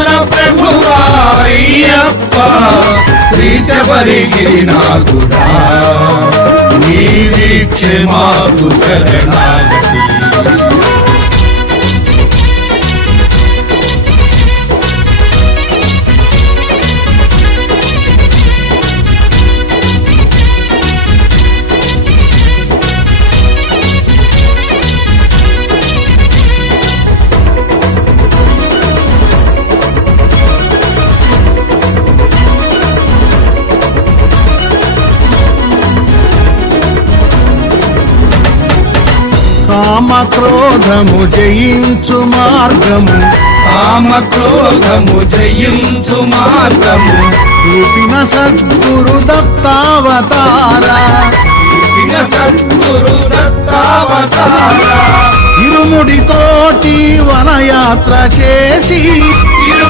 మన ప్రభువా అయ్యప్ప శ్రీ శబరిగిరినాథుడా నీ దీక్ష మాకు శరణాగతి. కామక్రోధము జయించు మార్గము, కామక్రోధము జయించు మార్గము, చూపిన సద్గురు దత్తావతార, చూపిన సద్గురు దత్తావతార, ఇరుముడితోటి వనయాత్ర చేసి